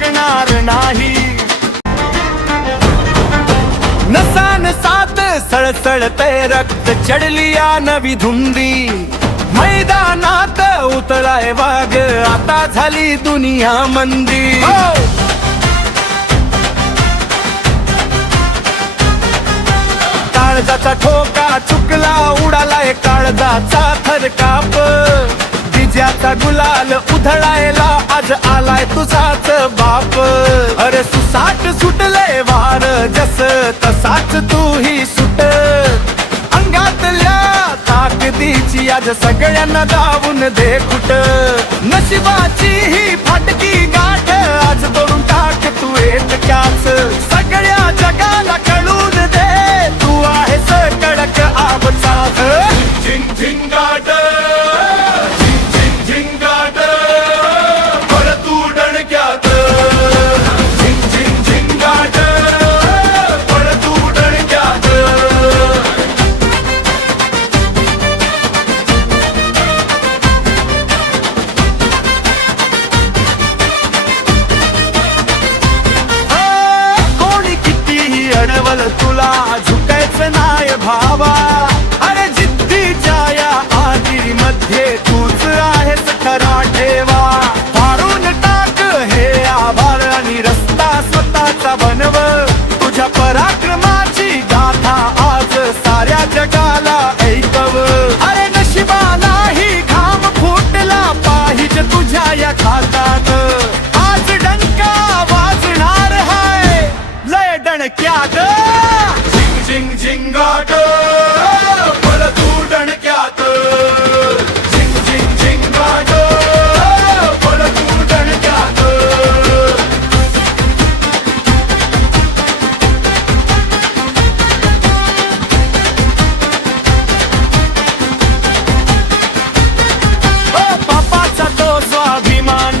शकणार नाही. नसान सात सळसळते रक्त चढली या नवी धुंदी. मैदानात उतराय वाघ आता झाली दुनिया मंदी. काळजाचा ठोका चुकला उडालाय काळजाचा थरकाप. विजयाचा गुलाल उधळायला आज आलाय तुझाच बाप. अरे सुसाट सुटले वार जस तसाच तूही सुट. अंगातल्या ताकदीची आज सगळ्यांना दावून दे कुट. नशिबाची ही फाटकी गाठ आज तोडून टाक तू एकट्याच. सगळ्या जगाला कळून दे तू आहेस कडक आबचाच. झिंग झिंगाट झिंग झिंगाट पर तू डणक्यात. झिंग झिंग झिंगाट पर तू डणक्यात. कोणी कितीही अडवल तुला झुकायचं नाय भावा. अरे जिद्दीच्या या आगी मध्ये तूच आहेस खरा ठेवा. फाडून टाक हे आभार आणि रस्ता स्वतःचा बनव. तुझ्या पराक्रमाची गाथा आज साऱ्या जगाला ऐकव. अरे नशिबालाही घाम फुटला पाहिजे तुझ्या या खातात. आज डंका वाजणार हाय लय डणक्यात. झिंग झिंग झिंगाट पर तू डणक्यात. झिंग झिंग झिंगाट पर तू डणक्यात. बापाचा तो स्वाभिमान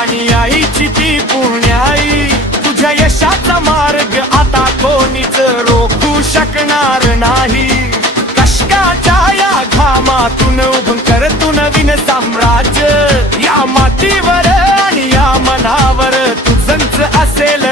आणि आईची ती पुण्याई. तुझ्या यशाचा मार्ग आता कोणीच रोखू शकणार नाही. कष्टाच्या या घामातून उभं कर तू नवीन साम्राज्य. या मातीवर आणि या मनावर तुझंच असेल